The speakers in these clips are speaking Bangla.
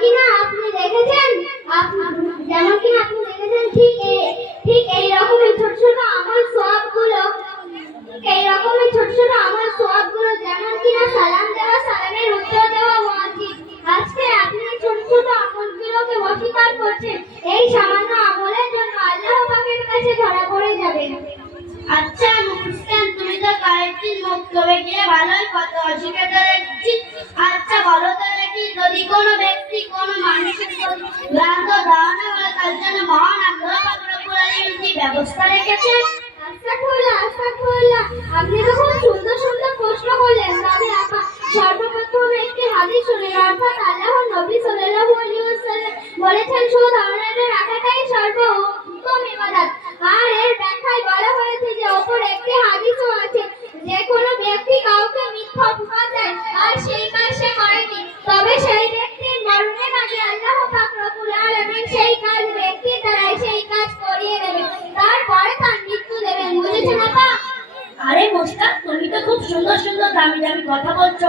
কিনা আপনি দেখেছেন, যেমন কিনা আপনি দেখেছেন ঠিক এই রকমই ছোট ছোট আমল সওয়াবগুলো, যেমন কিনা সালাম দেওয়া, সালামের উত্তর দেওয়া ওয়াজিব। আজকে আপনি ছোট ছোট আমলগুলোকে অস্বীকার করছেন। এই সামান্য আমলের জন্য আল্লাহ পাকের কাছে ধরা পড়ে যাবেন। আচ্ছা মুস্কান, তুমি তো কয়েকদিন মক্তবে গিয়ে ভালোই কত অস্বীকার দেখছি। আচ্ছা বলো তো দেখি, যদি কোনো ব্যক্তি কোনো মানুষের ভ্রান্ত ধারণা হয় তার জন্য মহান আল্লাহ পাক রব্বুল আলামিন কি ব্যবস্থা রেখেছেন? আস্তাগফিরুল্লাহ, আপনি তো খুব সুন্দর সুন্দর প্রশ্ন করলেন। তবে আপা, সর্বপ্রথম একটি হাদিস শুনে, অর্থাৎ আল্লাহর নবী সাল্লাল্লাহু আলাইহি ওয়াসাল্লাম বলেছেন, সুধারণা রাখাটাই সর্বোত্তম ইবাদত। আর এর ব্যাখ্যায় বলা হয়েছে যে অপর একটি হাদিসও আছে, যে কোনো ব্যক্তি কাউকে মিথ্যা অপবাদ দেয় আর সেই কাজ সে করেনি, তবে সেই ব্যক্তির মরণের আগে আল্লাহ পাক রব্বুল আলামিন সেই ব্যক্তির দ্বারা সেই কাজ করিয়ে দেবেন, তারপরে তার মৃত্যু দেবেন। বুঝেছেন আপা? আরে মুস্কান, তুমি তো খুব সুন্দর সুন্দর দামি দামি কথা বলছো।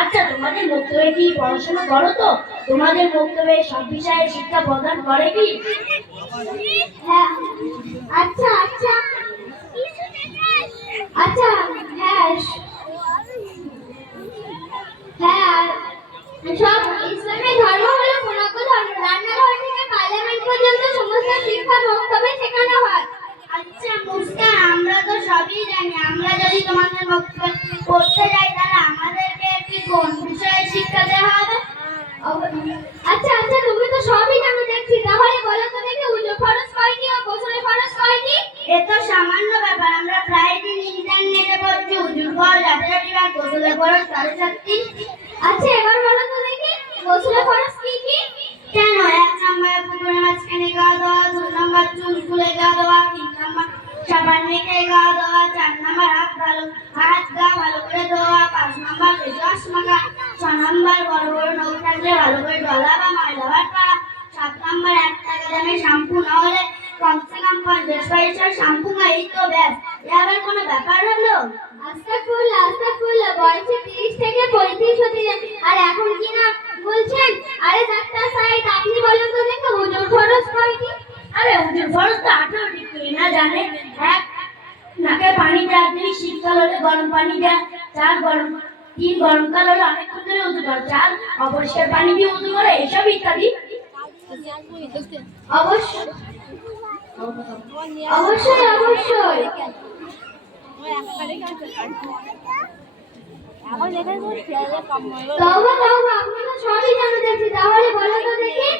আচ্ছা তোমাদের মক্তবে কি পড়াশোনা করো? তো তোমাদের মক্তবে সব বিষয়ে শিক্ষা প্রদান করে কি? হ্যাঁ, আচ্ছা আচ্ছা আচ্ছা, হ্যাঁ হ্যাঁ, সব ইসলামের ধর্ম হলো পূর্ণাঙ্গ ধর্ম। রান্নাঘর থেকে পার্লামেন্ট পর্যন্ত সমস্ত শিক্ষা মক্তবে শেখানো হয়। আচ্ছা মুস্কান, আমরা তো সবই জানি। আমরা যদি তোমাদের মক্তবে পড়তে যাই তাহলে আমাদেরকে কি কোন বিষয়ে শিক্ষা দেওয়া হবে? আচ্ছা আচ্ছা, তুমি তো সবই জানো দেখছি। তাহলে বলো তো দেখি, ওযু ফরজ কয়টি ও গোসল ফরজ কয়টি? এ তো সামান্য ব্যাপার, আমরা প্রায় দিন ইন্টারনেটে পড়ছি ওযুর ফরজ 18টি বা গোসলের ফরজ 7.5টি। আচ্ছা এবার বলো তো দেখি, গোসলের ফরজ কি কি? কেন, 1 নম্বরে পুকুরের মাঝখানে গা দেওয়া, 2 নম্বর চুল খুলে গা দেওয়া, 3 নম্বর সাবান মেখে গা দেওয়া, 4 নম্বর হাত গা ভালো করে ধোয়া, 5 নম্বর ফেসওয়াশ মাখা, 6 নম্বর বড় বড় নখ থাকলে ভালো করে ডলা বা ময়লা বার করা, 7 নম্বর 1 টাকা দামের শ্যাম্পু না হলে কমসে কম 50 পয়সার শ্যাম্পু। এই তো ব্যাস, এ আবার কোনো ব্যাপার হলো? আস্তাগফিরুল্লাহ, বয়সে 30 থেকে 35 হতে যায়, আর এখন কি না বলছেন? আরে ডাক্তার সাহেব, আপনি বলেন তো দেখি, ওযুর ফরজ কয়টি? আরে ওযুর ফরজ তো 18টি, কে না জানে? 1 নাকে পানি দেওয়া, 2 শীতকাল হলে গরম পানি দেওয়া, 3 গরমকাল হলে অনেকক্ষণ ধরে উযু করা, 4 অপরিষ্কার পানি দিয়ে উযু করা, এসব ইত্যাদি। অবশ্যই অবশ্যই অবশ্যই। তওবা তওবা, আপনি তো সবই জানো দেখছি। তাহলে বলো তো দেখি,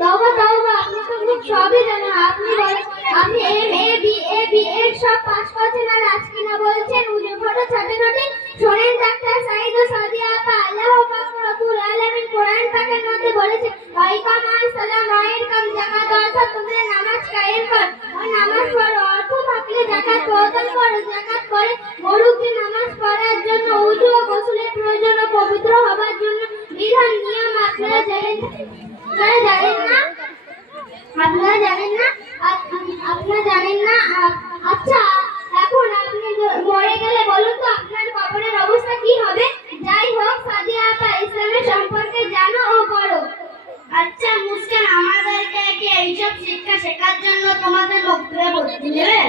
তওবা তওবা, আপনি তো খুব সবই জানেন। আপনি বলেন, আপনি MA BA BEd সব পাস করেছেন, আর আজ কিনা বলছেন ওযুর ফরজ 18টি? শোনেন ডাক্তার সাইদ ও সাদিয়া আপা, আল্লাহ পাক রব্বুল আলামিন কোরআন পাকের মধ্যে বলেছেন, ওয়াইকামাস সালাম ওয়াইকাম যাকাত, অর্থাৎ তোমরা নামাজ কায়েম কর আর নামাজ পড়ো, অর্থ থাকলে যাকাত প্রদান করো, যাকাত করে মরুকে নামাজ পড়ার জন্য ওযু ও গোসলের প্রয়োজন ও পবিত্র হবার জন্য বিধান নিয়ম আপনারা জানেন না? আপনারা জানেন না? আচ্ছা, এখন আপনি মরে গেলে বলুন তো আপনার কবরের অবস্থা কি হবে? যাই হোক সাদিয়া আপা, ইসলামের সম্পর্কে জানো ও পড়ো। আচ্ছা মুস্কান, আমাদেরকে কি এইসব শিক্ষা শেখার জন্য তোমাদের মক্তবে ভর্তি নেবে?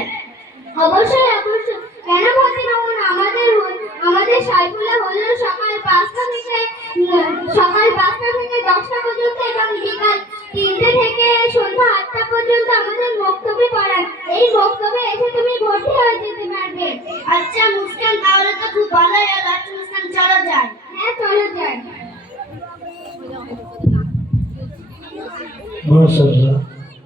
অবশ্যই অবশ্যই, কেন ভর্তি নেব না? আমাদের সাইফুল্লাহ হলো সকাল 5টা থেকে 10টা পর্যন্ত এবং বিকাল 3টে থেকে সন্ধ্যা 8টা পর্যন্ত আমাদের মক্তবে পড়ান। এই মক্তবে এসে তুমি ভর্তি হয়ে যেতে পারবে। আচ্ছা মুস্কান, তাহলে তো খুব ভালোই হলো। আচ্ছা মুস্কান, চলো যাই। হ্যাঁ চলো যাই। মাশাআল্লাহ।